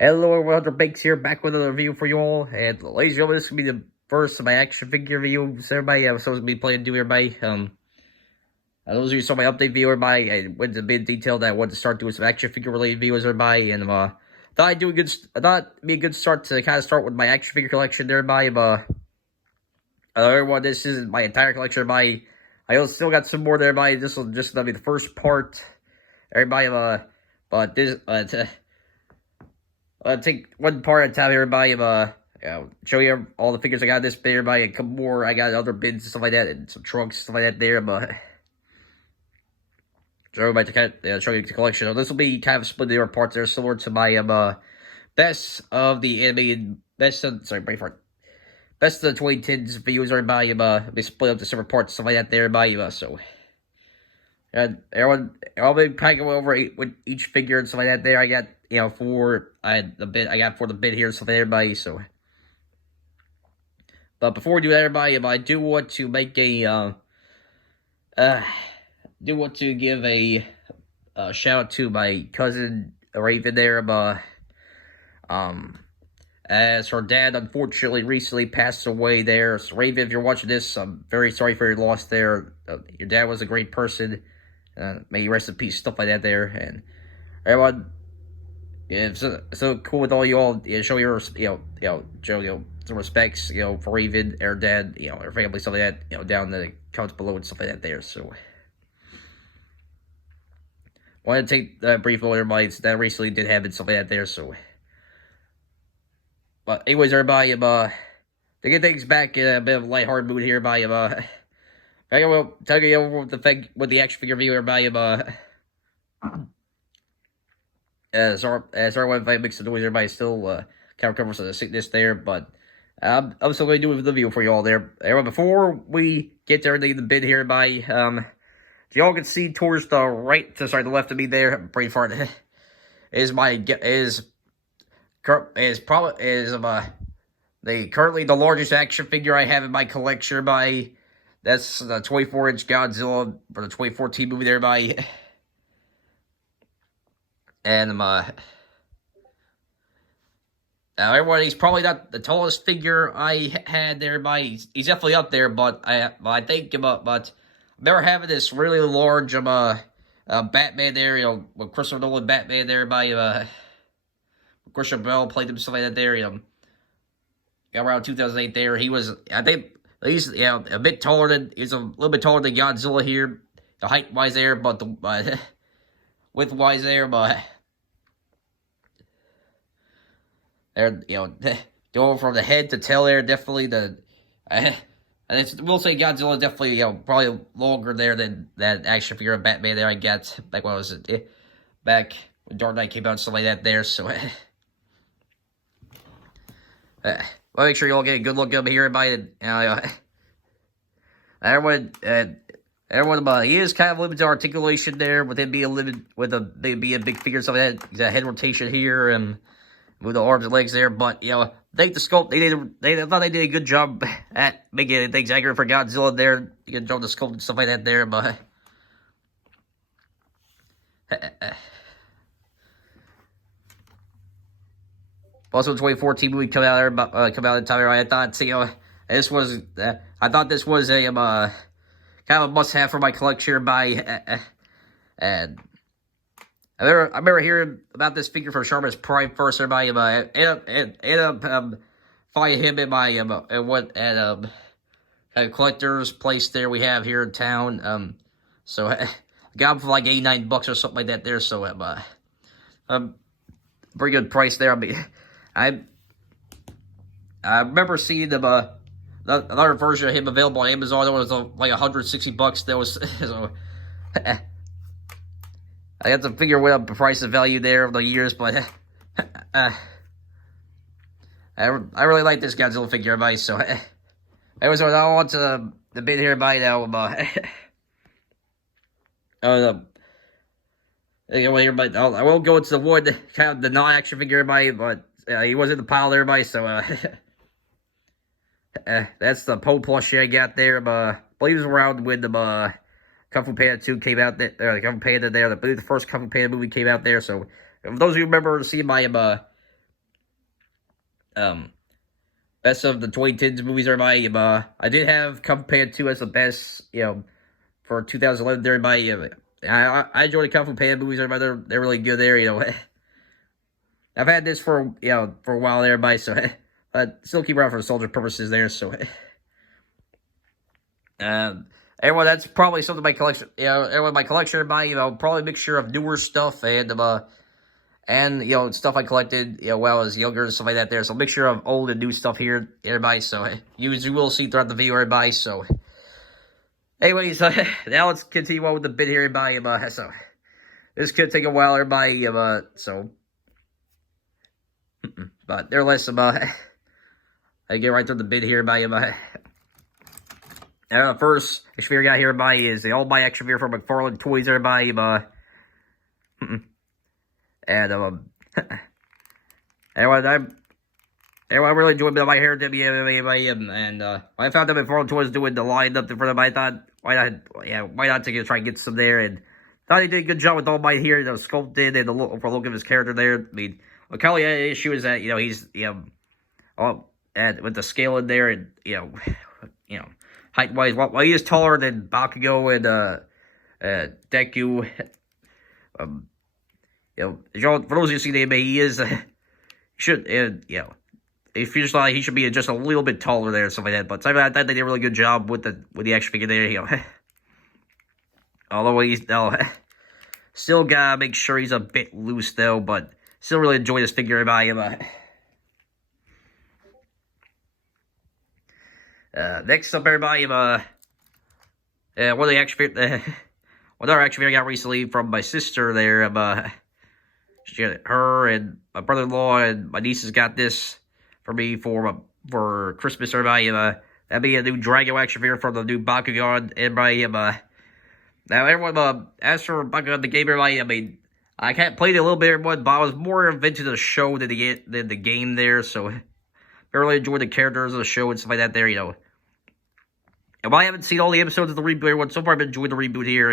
Hello everyone, Hunter Bakes here, back with another review for you all. And ladies and gentlemen, this is gonna be the first of my action figure review. So everybody, I'm supposed to be playing do everybody. Those of you who saw my update video, everybody, I went into a bit of detail that I wanted to start doing some action figure related videos, everybody. And thought I'd do a good, I thought it'd be a good start to kind of start with my action figure collection, everybody. Everyone, this isn't my entire collection, everybody. I still got some more there, everybody. This will just be the first part, everybody. But this, take one part at a time, everybody. Show you all the figures I got in this bit, everybody. A couple more, I got other bins and stuff like that, and some trunks, stuff like that there, but show everybody to kind of show you the collection. So this will be kind of split into parts there, similar to my best of the animated, best of the 2010s videos, everybody. Be split up to separate parts, stuff like that there, everybody. So. And everyone, I'll be kind of go over with each figure and stuff like that. There, I got I got for the bid here, so for everybody. So, but before we do that, everybody, I do want to make a do want to give a shout out to my cousin Raven there. As her dad unfortunately recently passed away there. So Raven, if you're watching this, I'm very sorry for your loss there. Your dad was a great person. May you rest in peace, stuff like that there. And everyone, yeah, so cool with all you all. Yeah, show your show some respects, for Raven, her dad, her family, stuff like that. Down in the comments below and stuff like that there. So, wanted to take a brief look at everybody that recently did happen, stuff like that there. So, but anyways, everybody, to get things back in a bit of a lighthearted mood here, everybody, I will tell you over with the action figure review, everybody. As our Wi-Fi makes the noise, everybody still kind of recovers from the sickness there, but I'm still going to do a review for you all there. Everyone, before we get to everything in the bid here, everybody, if y'all can see towards the right, the left of me there, pretty far, is currently the largest action figure I have in my collection, by. That's the 24-inch Godzilla for the 2014 movie there, everybody. And everyone, he's probably not the tallest figure I had there, everybody. He's definitely up there, but I think but they're having this really large Batman there, with Christopher Nolan Batman there, everybody. Christian Bale played himself like that there, around 2008 there. He was, I think. He's a bit taller than, he's a little bit taller than Godzilla here, the height wise there, but the width wise there, but there, going from the head to tail there, definitely we'll say Godzilla definitely, probably longer there than that action figure of Batman there I got back when I was back when Dark Knight came out and stuff like that there. So well, make sure you all get a good look up here, everybody. Everyone, he is kind of limited articulation there, with him being limited, with being a big figure, stuff like that. He's got head rotation here, and with the arms and legs there. But I think the sculpt, I thought they did a good job at making things accurate for Godzilla there. You can draw the sculpt and stuff like that there, but. Also, 2014 movie come out there, in time. I thought, this was, I thought this was a kind of a must-have for my collection. And I remember hearing about this figure from Sharman's Prime first. Everybody, ended up finding him in my kind of collector's place there we have here in town. So got him for like $89 or something like that there. So pretty good price there. I remember seeing them, another version of him available on Amazon. That was like $160. That was so. I have to figure out the price and value there of the years, but I really like this Godzilla figure, everybody. So anyways, I want to the bit here by now. Everybody, I won't go into the wood, kind of the non-action figure, everybody, but he was in the pile there, everybody, so, that's the Poe plushie I got there, I believe it was around when the, Kung Fu Panda 2 came out there, Kung Fu Panda there, I believe the first Kung Fu Panda movie came out there, so, if those of you remember seeing my, best of the 2010s movies, everybody. I did have Kung Fu Panda 2 as the best, for 2011 there, everybody. I enjoy the Kung Fu Panda movies, everybody. They're really good there, I've had this for a while there, everybody, so but still keep around for soldier purposes there, so everyone, that's probably something in my collection. Everyone, my collection, everybody, probably a mixture of newer stuff and stuff I collected, when I was younger and stuff like that there. So a mixture of old and new stuff here, everybody. So you will see throughout the video, everybody. So anyways, now let's continue on with the bit here, everybody. So this could take a while, everybody. But nevertheless, I get right through the bit here, everybody. First action figure I got here, everybody, is the all-my action figure from McFarlane Toys, everybody. And anyway, I really enjoyed my hair, and I found that McFarlane Toys doing the line up for them. I thought, why not try and get some there? And thought he did a good job with All Might here, sculpted and the look of his character there. I mean, what Kelly had an issue is that he's with the scale in there, and height wise, while he is taller than Bakugo and Deku, for those of you who see the anime, he is he feels like he should be just a little bit taller there and stuff like that. But I thought they did a really good job with the action figure there. Although he's still gotta make sure he's a bit loose though, but still really enjoy this figure, everybody. Next up, everybody, one of the action figure, another action figure I got recently from my sister there. Her and my brother-in-law and my nieces got this for me for Christmas, everybody. That'd be a new Drago action figure from the new Bakugan, everybody. Now, everyone, as for Bakugan the game, everybody, I mean, I played it a little bit, everyone, but I was more into the show than the game there, so I really enjoyed the characters of the show and stuff like that there, And while I haven't seen all the episodes of the reboot, everyone, so far I've been enjoying the reboot here,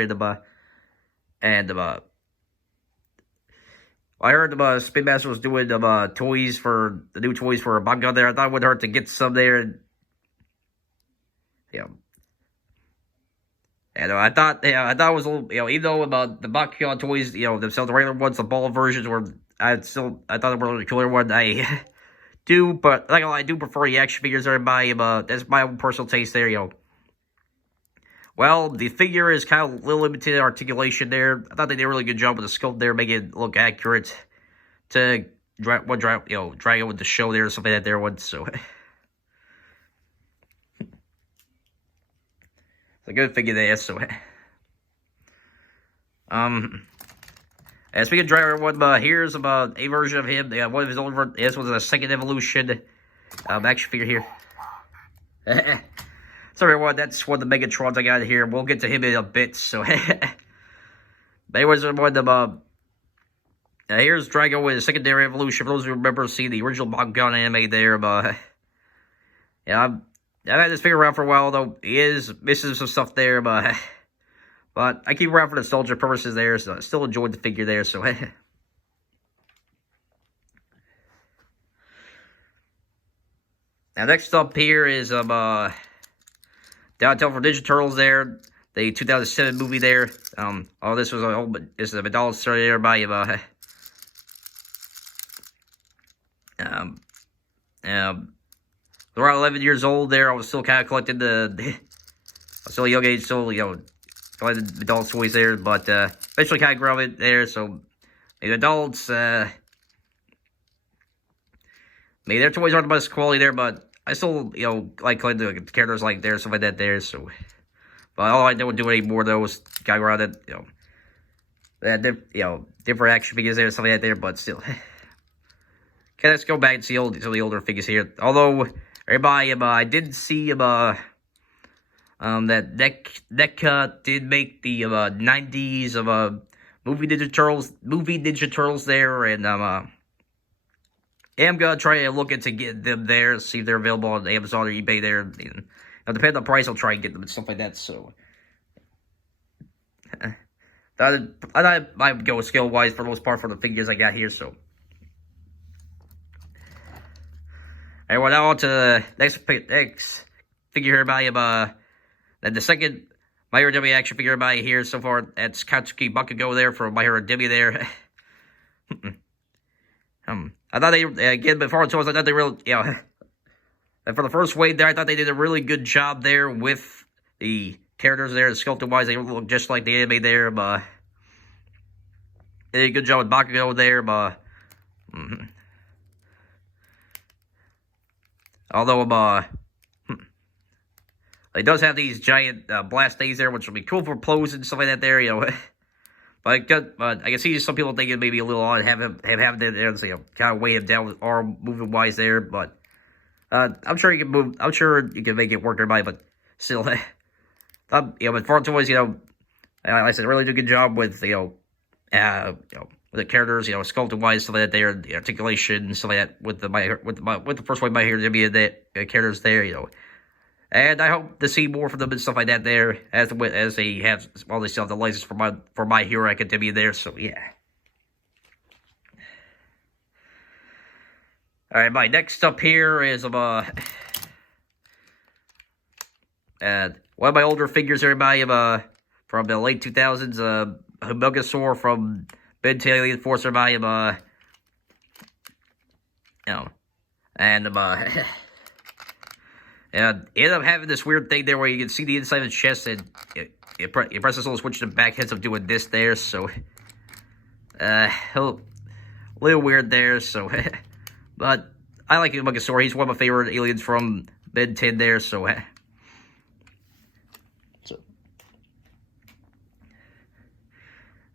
I heard Spin Master was doing the new toys for Bakugan there. I thought it would hurt to get some there, and And I thought it was a little, even though about the Bakugan toys, themselves, the regular ones, the ball versions I thought they were really cooler one. I but I do prefer the action figures there. That's my own personal taste there, Well, the figure is kind of a little limited articulation there. I thought they did a really good job with the sculpt there, making it look accurate to drag it with the show there or something like that there. So it's a good figure there. So speaking of Dragon one, here's about a version of him. One of his old. This was a second evolution action figure here. Sorry, everyone, that's one of the Megatrons I got here. We'll get to him in a bit, so... But anyways, one of them, here's Drago with Secondary Evolution. For those who remember seeing the original Bakugan anime there, I've had this figure around for a while, though. He is missing some stuff there, but I keep around for nostalgia purposes there, so I still enjoyed the figure there, so... Now, next up here is, Downtown for Ninja Turtles there, the 2007 movie there. This is a McDonald's story there by around 11 years old there. I was still kind of collecting I was still a young age, still, collecting McDonald's toys there, but, eventually kind of grew up it there, so, the adults, their toys aren't the best quality there, but I still, like collecting the characters like there, stuff like that there, so. But all I don't do anymore, though, is kind of around it, different action figures there, stuff like that there, but still. Okay, let's go back and see some of the older figures here. Although, everybody, I did see, that NECA did make the, 90s, movie Ninja Turtles there, and, I'm going to try to look into get them there, see if they're available on Amazon or eBay there. Depending on the price, I'll try and get them and stuff like that, so. I thought I might go skill-wise for the most part for the figures I got here, so. And we're now on to the next figure here by then the second My Hero W action figure by here so far. That's Katsuki Bakugo there for My Hero W there. I thought they again before I thought they really and for the first wave there, I thought they did a really good job there with the characters there, sculpted wise. They look just like the anime there, but they did a good job with Bakugo there, but although he does have these giant blast days there, which will be cool for pose and stuff like that there, But I can see some people thinking maybe a little odd have him there, kind of weigh him down with arm movement wise there. But I'm sure you can move. I'm sure you can make it work, everybody. But still, but Far Toys, like I said, really do a good job with with the characters, sculpted wise, stuff like that there, the articulation, stuff like that with the first one My Hero W characters there, And I hope to see more from them and stuff like that there, as they have, they still have the license for My Hero Academia there, so yeah. Alright, my next up here is, one of my older figures, everybody, from the late 2000s, Humongousaur from Ben 10 Alien Force, everybody, and, and it ended up having this weird thing there where you can see the inside of the chest, and you press this little switch to the back, ends up doing this there, so, a little weird there, so, but I like Humongousaur. He's one of my favorite aliens from Ben 10 there, so,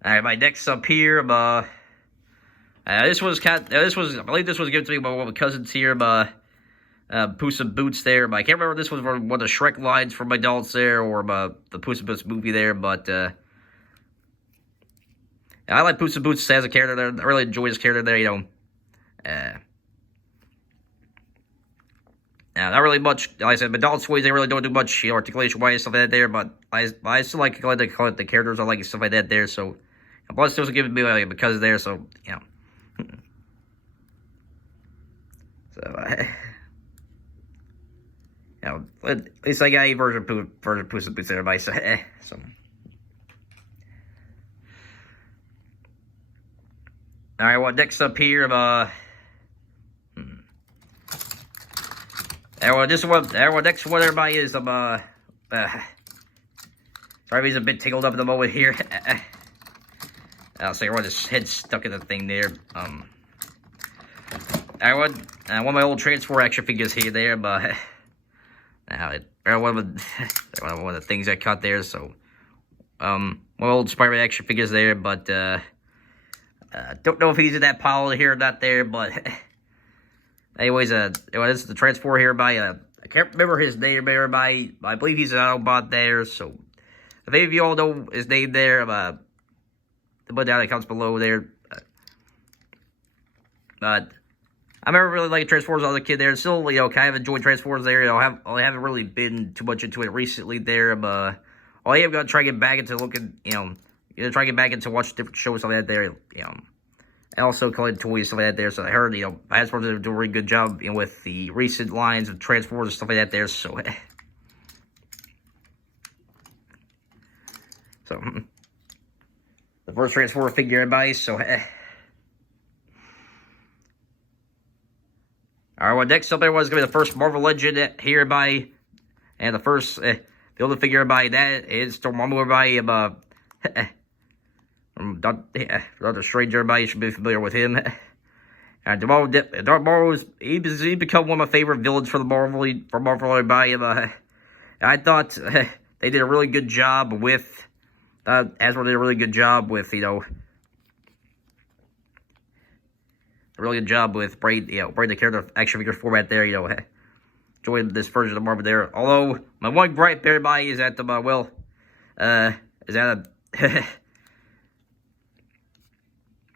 alright, my next up here, I believe this was given to me by one of my cousins here, Puss in Boots there, but I can't remember if this was from one of the Shrek lines from my adults there, or the Puss in Boots movie there, but, I like Puss in Boots as a character there. I really enjoy his character there, not really much, like I said, adult toys, they really don't do much, articulation-wise, stuff like that there, but I still like the characters, I like stuff like that there, so, plus it was giving me, because there, so, so, at least I got a version of Puss in Boots, everybody, so, so. Alright, well, next up here, next one, everybody, is, sorry, he's a bit tickled up at the moment here. So everyone, his head stuck in the thing there. One of my old Transform action figures here there, but one of the things I cut there. So, my old Spider-Man action figures there, but don't know if he's in that pile here or not there. But anyways, this is the Transform here by I can't remember his name there, by I believe he's an Autobot there. So, if any of you all know his name there, put down the comments below there. But I remember really liking Transformers as a kid there. Still, kind of enjoyed Transformers there. I haven't really been too much into it recently there. I am gonna try to get back into looking, try to get back into watch different shows like that there, and also collecting toys stuff like that there. So I heard, Transformers do a really good job, with the recent lines of Transformers and stuff like that there. So, the first Transformer figure, everybody. So, alright, well, next up, everyone's going to be the first Marvel Legend here, everybody. And the first build a figure, everybody, that is Dormammu, everybody. Doctor Strange, everybody should be familiar with him. And Dormammu, he's become one of my favorite villains for Marvel, everybody. I thought they did a really good job with. Hasbro did a really good job with, a really good job with bring the character action figure format there, enjoying this version of Marvel there. Although, my one gripe, everybody, is that,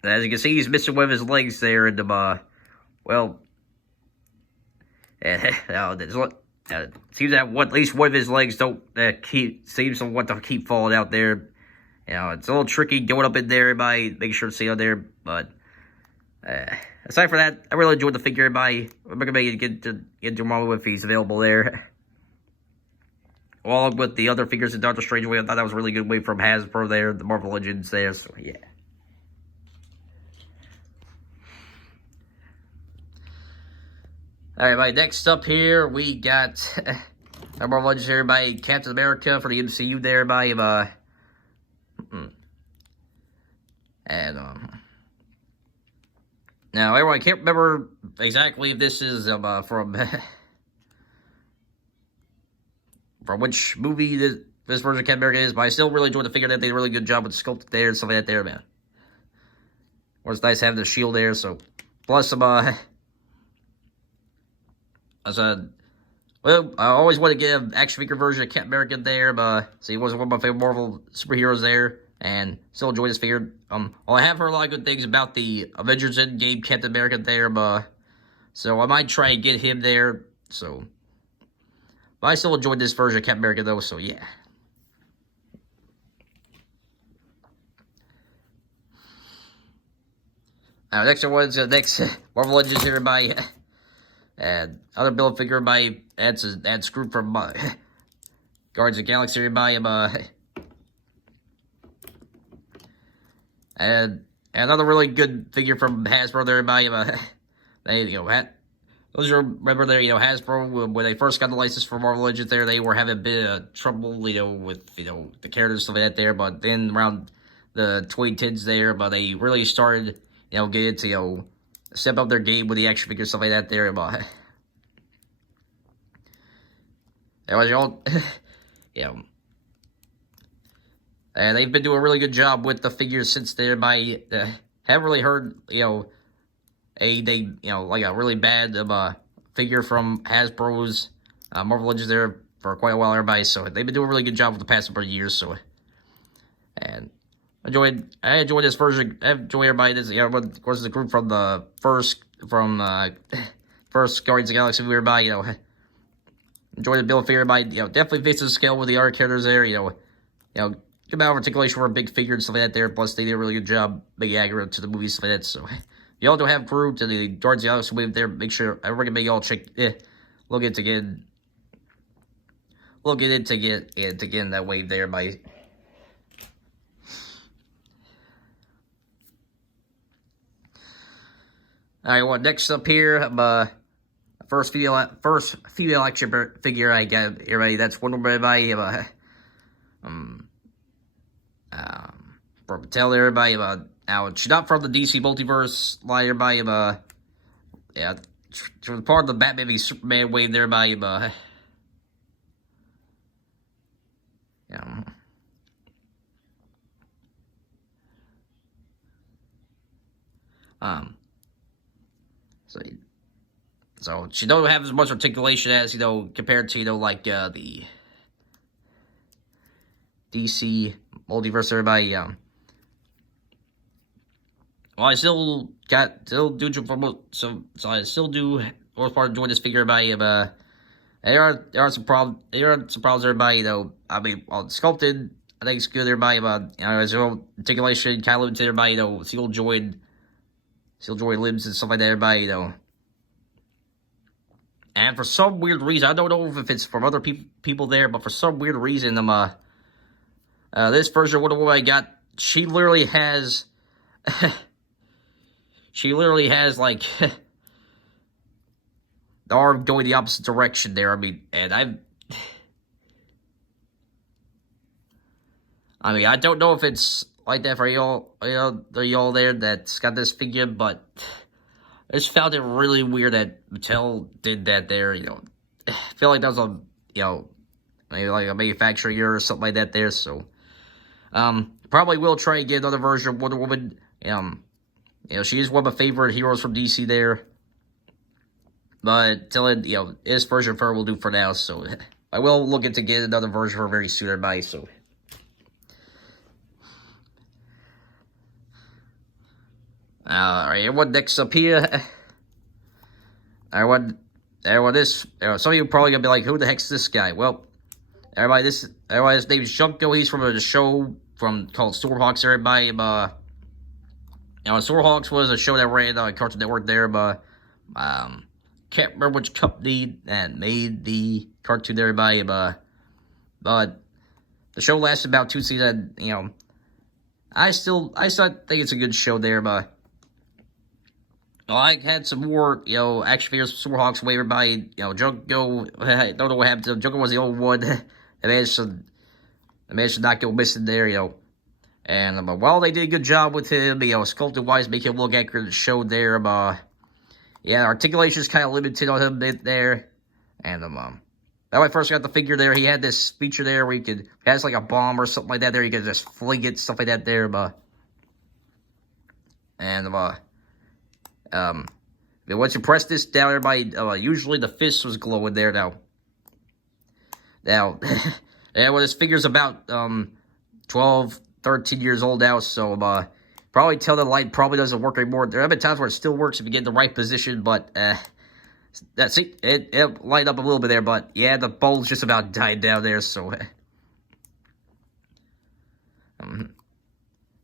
as you can see, he's missing one of his legs there, and, seems that at least one of his legs seems to want to keep falling out there. It's a little tricky going up in there, everybody. Make sure to stay out there, but Aside from that, I really enjoyed the figure. I'm recommend you get your Marvel if he's available there. Along with the other figures in Doctor Strange Way, I thought that was a really good way from Hasbro there, the Marvel Legends there, so yeah. Alright, next up here, we got our Marvel Legends here by Captain America for the MCU there by, now, everyone, I can't remember exactly if this is, from which movie this version of Captain America is, but I still really enjoyed the figure. That they did a really good job with the sculpt there and stuff like that there, man. Well, it's nice having the shield there, so. Plus, well, I always wanted to get an action figure version of Captain America there, but so he wasn't one of my favorite Marvel superheroes there, and still enjoyed this figure. Well, I have heard a lot of good things about the Avengers Endgame Captain America there, but so I might try and get him there, so. But I still enjoyed this version of Captain America, though, so yeah. Next one is next Marvel Legends here by other build figure by that's Groot from Guardians of the Galaxy here by him and another really good figure from Hasbro there by him they those are, remember there, Hasbro, when they first got the license for Marvel Legends there, they were having a bit of trouble, with, the characters and stuff like that there, but then around the 2010s there, but they really started, getting to, step up their game with the action figures, stuff like that there, but, it was all, and they've been doing a really good job with the figures since there by, haven't really heard, like a really bad figure from Hasbro's Marvel Legends there for quite a while, everybody. So they've been doing a really good job for the past number of years. So, and I enjoyed this version. I enjoy everybody. This, of course, the group from the first first Guardians of the Galaxy movie. Everybody, enjoy the build figure. Everybody, definitely fits the scale with the other characters there. Good amount of articulation for a big figure and stuff like that there. Plus, they did a really good job being accurate to the movies, stuff like that. So. Y'all don't have Groot to the Guardians of the Galaxy wave there. Make sure I recommend y'all check. Look into getting that wave there by. All right, well, next up here, first female action figure I got. Everybody, that's Wonder Woman by from Mattel there, everybody. Now, she's not from the DC Multiverse line there by she was part of the Batman v Superman wave there by so she don't have as much articulation as, compared to, like, the DC Multiverse, everybody, well, I still do so I still do most part enjoy this figure by there are some problems everybody, I mean, sculpted, I think it's good everybody, as well, articulation kind of limited everybody, seal joint limbs and stuff like that, everybody, and for some weird reason, I don't know if it's from other people there, but for some weird reason, this version of Wonder Woman I got, she literally has like the arm going the opposite direction there. I mean, and I don't know if it's like that for y'all there that's got this figure, but I just found it really weird that Mattel did that there. I feel like that was maybe like a manufacturing error or something like that there. So, probably will try and get another version of Wonder Woman. She is one of my favorite heroes from DC there. But till then, this version of her will do for now. So I will look into get another version of her very soon, everybody. So. Alright, everyone, next up here. Everyone, some of you are probably gonna be like, who the heck's this guy? Well, everybody, his name is Junko. He's from a show called Stormhawks, everybody. Swordhawks was a show that ran on Cartoon Network there, but can't remember which company that made the cartoon there, but the show lasted about 2 seasons. I still think it's a good show there, but I had some more, action figures from Swordhawks way by, Junko. I don't know what happened to him. Junko was the only one that managed to not go missing there, And while they did a good job with him, sculpting wise, make him look accurate, showed there. Articulation is kind of limited on him a bit there. And when I first got the figure there, he had this feature there where he has like a bomb or something like that there. You could just fling it, stuff like that there. Once you press this down, everybody, usually the fist was glowing there now. Well, this figure's about 12, 13 years old now, so probably tell the light probably doesn't work anymore. There have been times where it still works if you get in the right position, but see, it light up a little bit there, but yeah, the bulb's just about died down there, so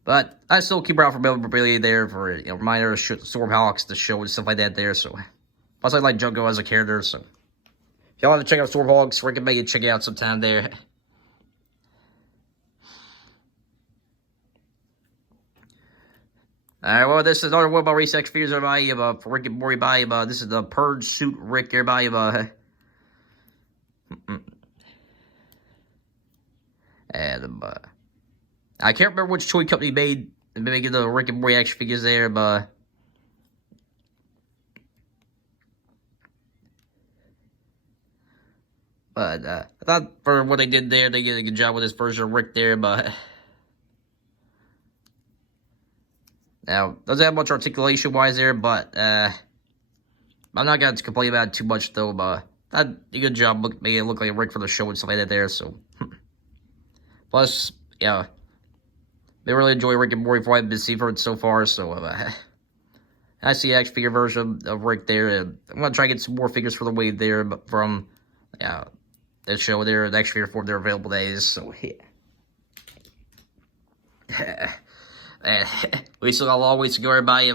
but I still keep around for memorabilia there for reminder of Swordhawks, the show and stuff like that there, so plus I like Junko as a character, so if y'all want to check out Swordhawks, recommend you check it out sometime there. Alright, well, this is another one of my race X figures, everybody, for Rick and Morty, this is the Purge Suit Rick, everybody, and, I can't remember which toy company made making the Rick and Morty action figures there, I thought for what they did there, they did a good job with this version of Rick there, now, doesn't have much articulation-wise there, but I'm not going to complain about it too much, though, a good job making it look like a Rick for the show and stuff like that there, so. Plus, they really enjoy Rick and Morty for what I've been seeing for it so far, so, I see the action figure version of Rick there, and I'm going to try to get some more figures for the wave there, but from, that show there, the action figure form they're available days, so, yeah. We still got a long ways to go, everybody.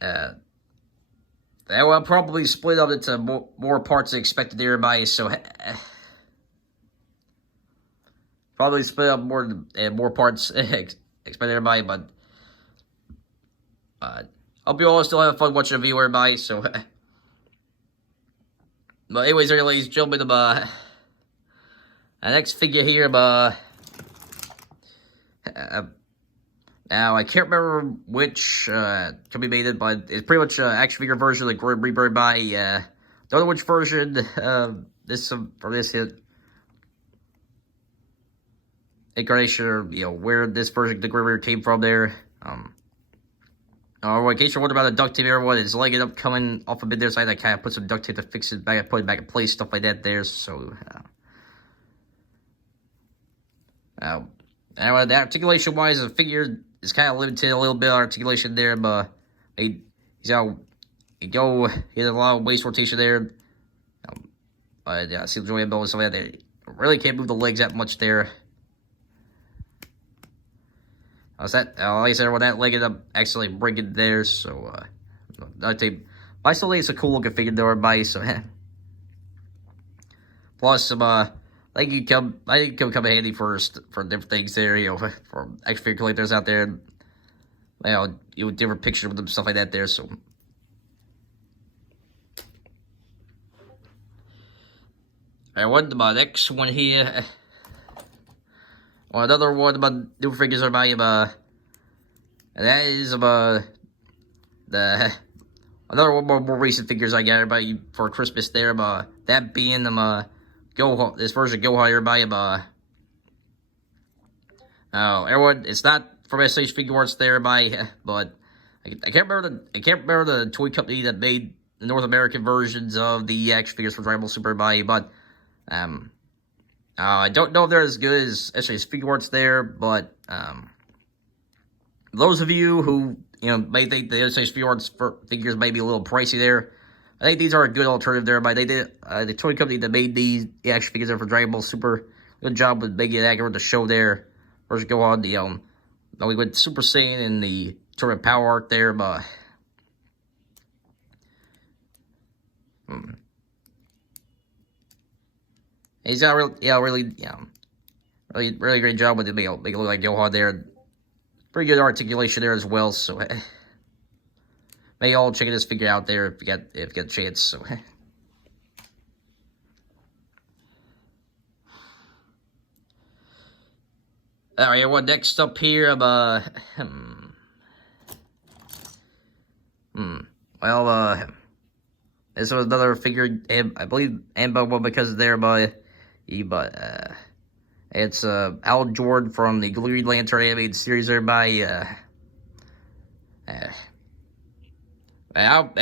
They will probably split up into more parts than expected, everybody. So probably split up more parts expected, everybody. But hope you all still have fun watching the video, everybody. So, but anyways, ladies and gentlemen, the next figure here, now, I can't remember which company made it, but it's pretty much action figure version of the Grim Reaper by, don't know which version for this incarnation, or, where this version of the Grim Reaper came from there. In case you're wondering about the duct tape, everyone, it's leg up coming off a bit there, so I had to kind of put some duct tape to fix it back, put it back in place, stuff like that there, so, anyway, the articulation-wise, the figure is kind of limited a little bit of articulation there, but he has a lot of waist rotation there. See the joint elbow and stuff like that. Really can't move the legs that much there. Like I said, when that leg ended up actually breaking there, so I still think it's a cool looking figure there, everybody. So plus I think it come in handy for different things there, for action figure collectors out there. Different pictures with them, stuff like that there. So, I want my next one here. Well, another one of my new figures are and that is another one more recent figures I got everybody for Christmas there. That being this version of Gohan, everybody. Everyone, it's not from SH Figuarts there, everybody, but I can't remember the toy company that made the North American versions of the action figures for Dragon Ball Super, everybody, but I don't know if they're as good as SH Figuarts there, but those of you who may think the SH Figuarts figures may be a little pricey there, I think these are a good alternative there, but they did the toy company that made these action figures there for Dragon Ball Super, good job with making it accurate to show there. First go on we went Super Saiyan in the Tournament Power Arc there, but he's got really great job with it. Make it look like Gohan there. Pretty good articulation there as well. So may all check this figure out there if you get a chance. So. Alright, what next up here? Well, this was another figure. I believe Ambo because there, but it's Al Jordan from the Green Lantern animated series. Everybody, I'm not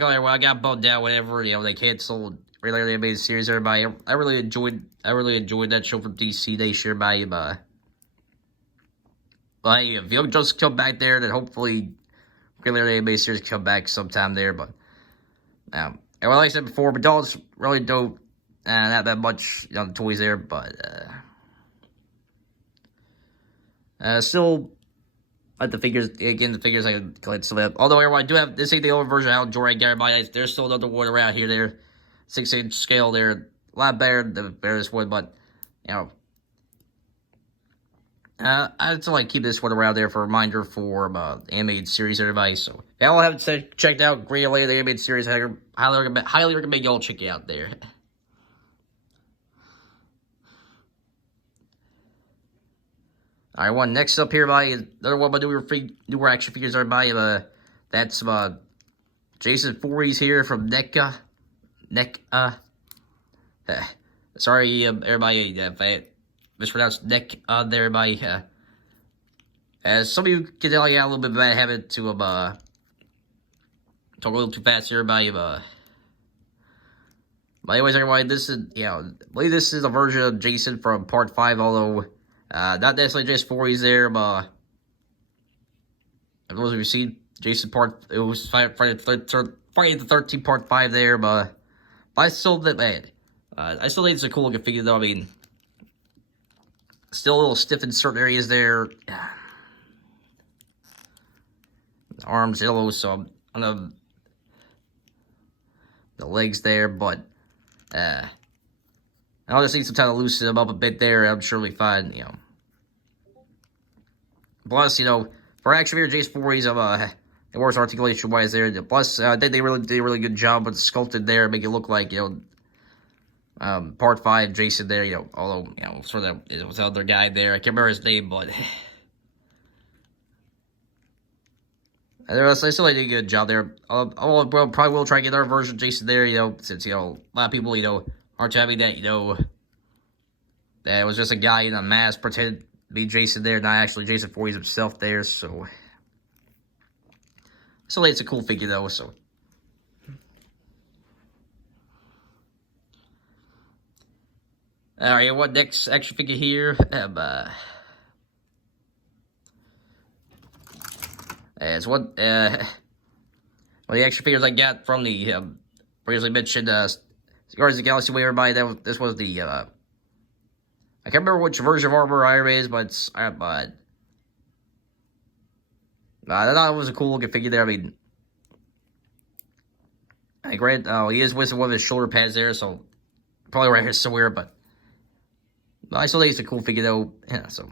gonna lie, I got bummed out whenever they canceled Green Lantern animated series. Everybody, I really enjoyed that show from DC. They share by but if Young Justice come back there, then hopefully Green Lantern animated series come back sometime there. But and like I said before, but dolls really dope. Not that much toys there, but still. Like the figures, again, the figures I can glance them up. Although I do have, this ain't the old version of Al Jordan, everybody. There's still another one around here there. 6-inch scale there. A lot better than this one, but, I still like keep this one around there for a reminder for animated series, everybody. So, if y'all haven't checked out Green Lantern, the animated series, I highly recommend y'all check it out there. Alright, one next up here, by another one of my newer action figures, everybody. That's Jason Voorhees here from NECA. Sorry, everybody, if I mispronounced NECA there, everybody. As some of you can tell, I got a little bit of a bad habit to talk a little too fast here, everybody. But anyways, everybody, this is I believe this is a version of Jason from Part 5, although. Not necessarily Jason Voorhees there, but those of you seen Jason it was Friday the 13th Part 5 there, but I still think it's a cool looking figure though. I mean, still a little stiff in certain areas there. The arms yellow, so on the legs there, but I'll just need some time to loosen them up a bit there. I'm sure we'll be fine, Plus, for action figure Jason Voorhees, it works articulation-wise there. Plus, I think they really did a really good job with the sculpted there, make it look like, Part 5 Jason there, although, sort of, it was the other guy there. I can't remember his name, but I still did a good job there. Probably will try to get our version of Jason there, since, a lot of people, aren't happy that, that it was just a guy in a mask pretending to be Jason there, not actually Jason Voorhees himself there, so. Still, it's a cool figure, though, so. Alright, what next action figure here? It's one of the action figures I got from the, previously mentioned, Guardians of the Galaxy way, everybody. This was the, I can't remember which version of armor Iron Man is, but I thought it was a cool looking figure there. I mean, he is missing one of his shoulder pads there, so probably right here somewhere, but I still think it's a cool figure though. Yeah, so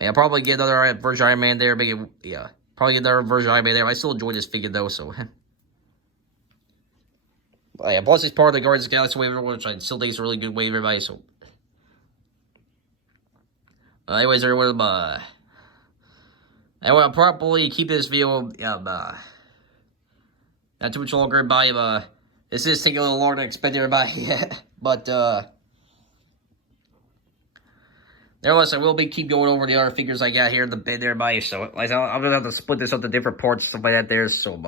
I'll probably get another version of Iron Man there. Probably get another version of Iron Man there. I still enjoy this figure though, so. Plus he's part of the Guardians of the Galaxy wave, which I still think is a really good wave, everybody, so. Anyways, everyone, I'll probably keep this video, not too much longer, everybody, this is taking a little longer than expected, everybody, but, nevertheless, I will keep going over the other figures I got here in the bin, everybody, so, I'm gonna have to split this up to different parts, stuff like that there, so,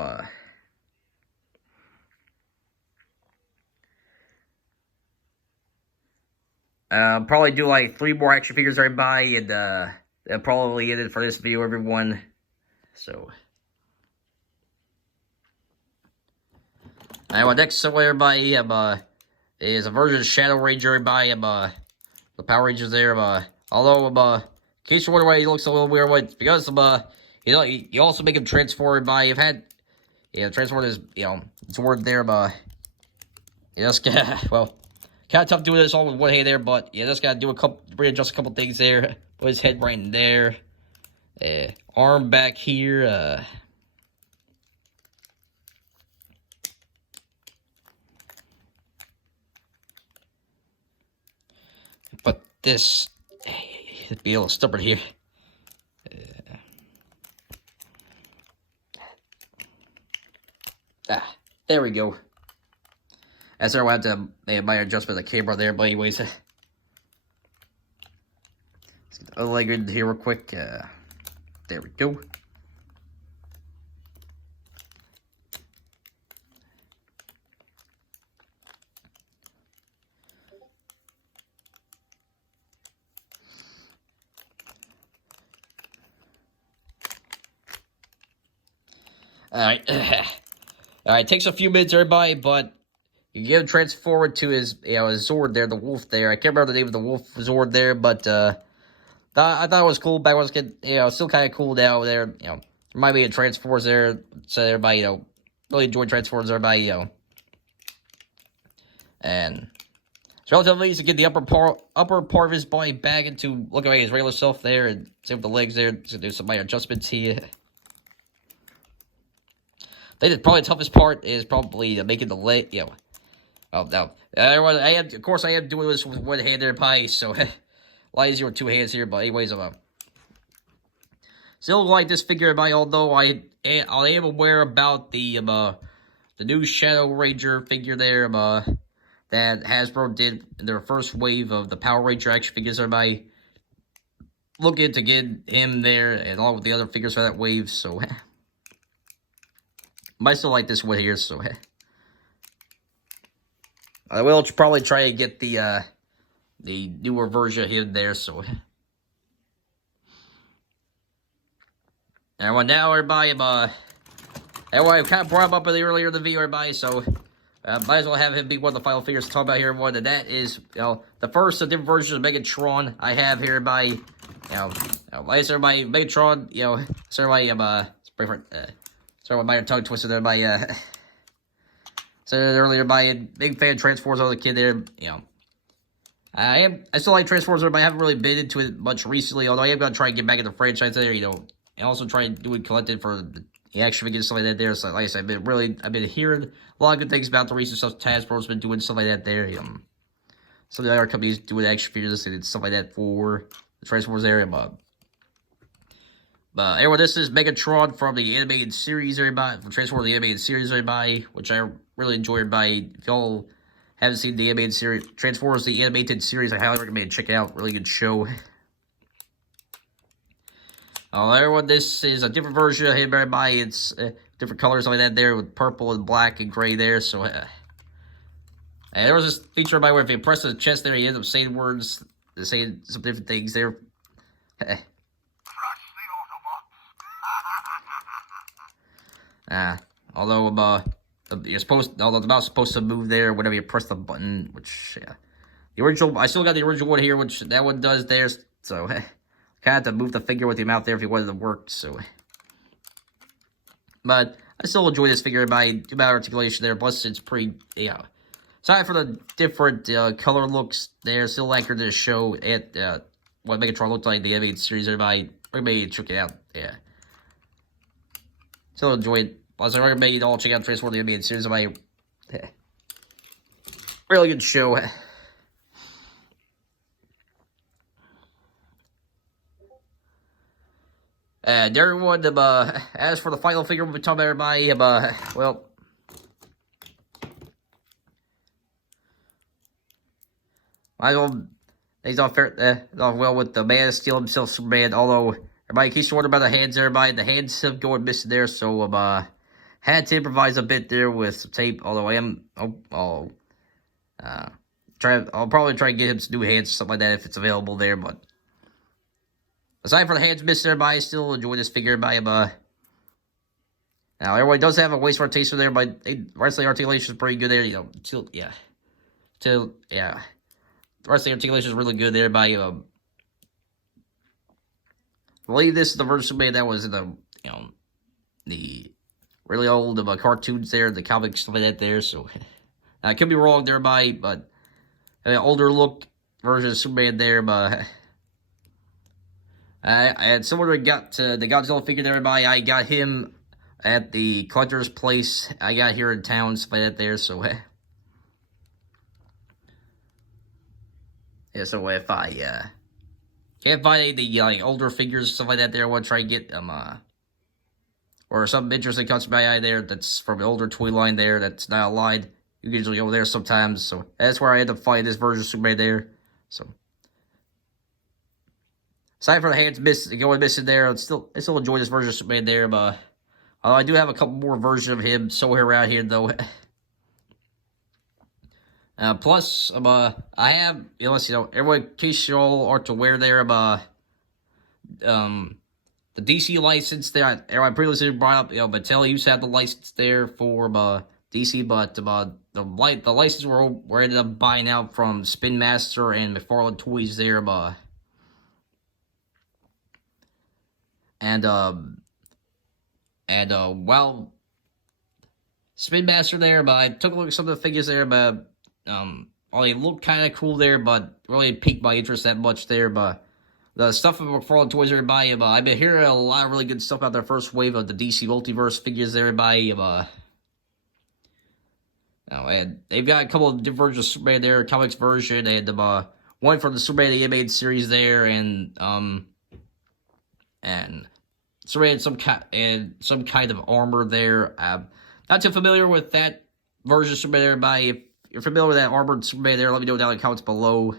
probably do like 3 more action figures right by, and that'll probably end it for this video, everyone. So, alright, well, next up, everybody, is a version of Shadow Ranger by the Power Rangers there. Although in case you're wondering why he looks a little weird, it's because you also make him transform by you've had transform his sword there, you just well, kind of tough doing this all with one hand there, but you just gotta do readjust a couple things there. Put his head right in there, arm back here, but this be a little stubborn here. There we go. That's where I have to make a minor adjustment of the camera there, but anyways. Let's get the other leg in here real quick. There we go. Alright. Alright, takes a few minutes, everybody, but you give him transform to his his Zord there, the wolf there. I can't remember the name of the wolf Zord there, but I thought it was cool back when I was a kid. Still kind of cool now there. Remind me of Transformers there. So everybody, really enjoyed Transformers, everybody, And it's relatively easy to get the upper part of his body back into looking like his regular self there, and same with the legs there. So do some minor adjustments here. I think probably the toughest part is probably making the leg, Oh no! Of course, I am doing this with one hand there, pie. So a lot easier with two hands here. But anyways, still like this figure, everybody. Although I am aware about the new Shadow Ranger figure there, that Hasbro did in their first wave of the Power Ranger action figures. Everybody looking to get him there, and along with the other figures for that wave. So might still like this one here. So I will probably try to get the newer version of him there. So and now everybody, everyone kind of brought him up earlier in the video, everybody. So might as well have him be one of the final figures to talk about here. One, and that is the first of different versions of Megatron I have here by like I said, everybody, Megatron, so everybody it's different. Sorry, my tongue twisted there. Said earlier, by big fan of Transformers. I was a kid there. I still like Transformers, but I haven't really been into it much recently. Although I am gonna try and get back into the franchise there. And also try and do it collected for the action figures, stuff like that. There, so like I said, I've been hearing a lot of good things about the recent stuff. Hasbro's been doing stuff like that there. Some of the other companies doing action figures and stuff like that for the Transformers area, But anyway, this is Megatron from the animated series, everybody. From Transformers, the animated series, everybody. Which I really enjoyed, everybody. If y'all haven't seen the animated series, Transformers, the animated series, I highly recommend check it out. Really good show. Everyone, this is a different version of him, everybody. It's different colors like that there with purple and black and gray there. So, and there was this feature, everybody, where if you press the chest there, he ends up saying words, saying some different things there. Although although the mouse is supposed to move there whenever you press the button, which the original, I still got the original one here, which that one does there. So kind of have to move the finger with your mouth there if you wanted to work. So, but I still enjoy this figure by too bad articulation there. Plus, it's pretty aside for the different color looks there, still accurate to the show at what Megatron looked like in the animated series. Everybody check it out. Still enjoy it. Plus, I recommend you all check out Transformers the animated series. Really good show. And everyone, as for the final figure we'll be talking about, everybody, well, he's off well with the Man of Steel himself, Superman. Although everybody keeps wondering about the hands, everybody, the hands have going missing there. So had to improvise a bit there with some tape. Although I'll probably try to get him some new hands, something like that, if it's available there. But aside from the hands missing, everybody still enjoy this figure. Everybody, now everybody does have a waist rotation there, but wrestling articulation is pretty good there. Still Yeah. The rest of the articulation is really good there by, I believe this is the version of Superman that was in the really old cartoons there, the comics, stuff like that there, so I could be wrong there but an older look version of Superman there, but I had similar got the Godzilla figure there, I got him at the collector's place I got here in town, stuff like that there, so yeah, so if I can't find any of the older figures, stuff like that there, I want to try and get them, or something interesting comes to my eye there that's from the older toy line there that's not aligned. You can usually go there sometimes, so that's where I end up finding this version of Superman there. So aside from the hands going missing there, I still enjoy this version of Superman there, but I do have a couple more versions of him somewhere around here though. Plus, I have, unless everyone, in case you all are aware there, the DC license there, I previously brought up, Mattel used to have the license there for DC, but the license were ended up buying out from Spin Master and McFarlane Toys there, well, Spin Master there, I took a look at some of the figures there, they look kind of cool there, but really piqued my interest that much there, the stuff from McFarlane Toys there, I've been hearing a lot of really good stuff about their first wave of the DC Multiverse figures there, and they've got a couple of different versions of Superman there, comics version, and one from the Superman animated series there, and Superman some kind of armor there. Not too familiar with that version of Superman there, if you're familiar with that armored Superman there, let me know down in the comments below.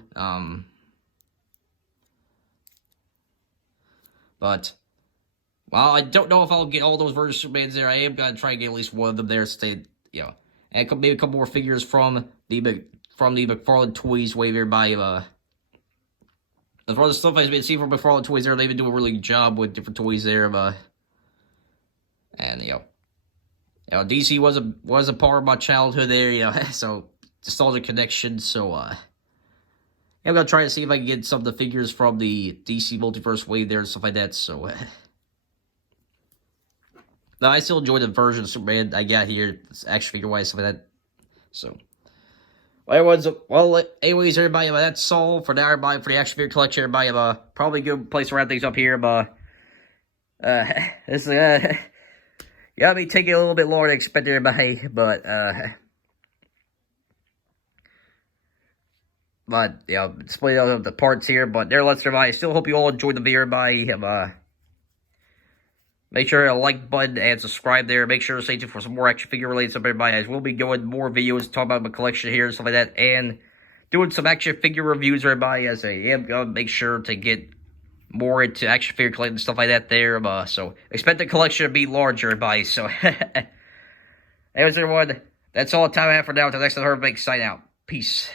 But while I don't know if I'll get all those versions of Supermans there, I am gonna try and get at least one of them there. Stay, and maybe a couple more figures from the McFarlane Toys wave here as far as the stuff I've been seeing from McFarlane Toys there, they've been doing a really good job with different toys there, and DC was a part of my childhood there, so nostalgic connection. So I'm gonna try to see if I can get some of the figures from the DC Multiverse wave there and stuff like that. So no, I still enjoy the version of Superman I got here, action figure wise, stuff like that. So, anyways, everybody, that's all for now, everybody, for the action figure collection, everybody. Probably a good place to wrap things up here, this got me taking a little bit longer than expected, everybody, display of the parts here, but nevertheless, everybody, I still hope you all enjoyed the video, everybody. Make sure to like button and subscribe there. Make sure to stay tuned for some more action figure related stuff, everybody, as we'll be doing more videos talking about my collection here and stuff like that, and doing some action figure reviews, everybody, as I am gonna make sure to get more into action figure collecting and stuff like that there, so expect the collection to be larger, everybody. So anyways, everyone, that's all the time I have for now. Until next time, everybody, sign out. Peace.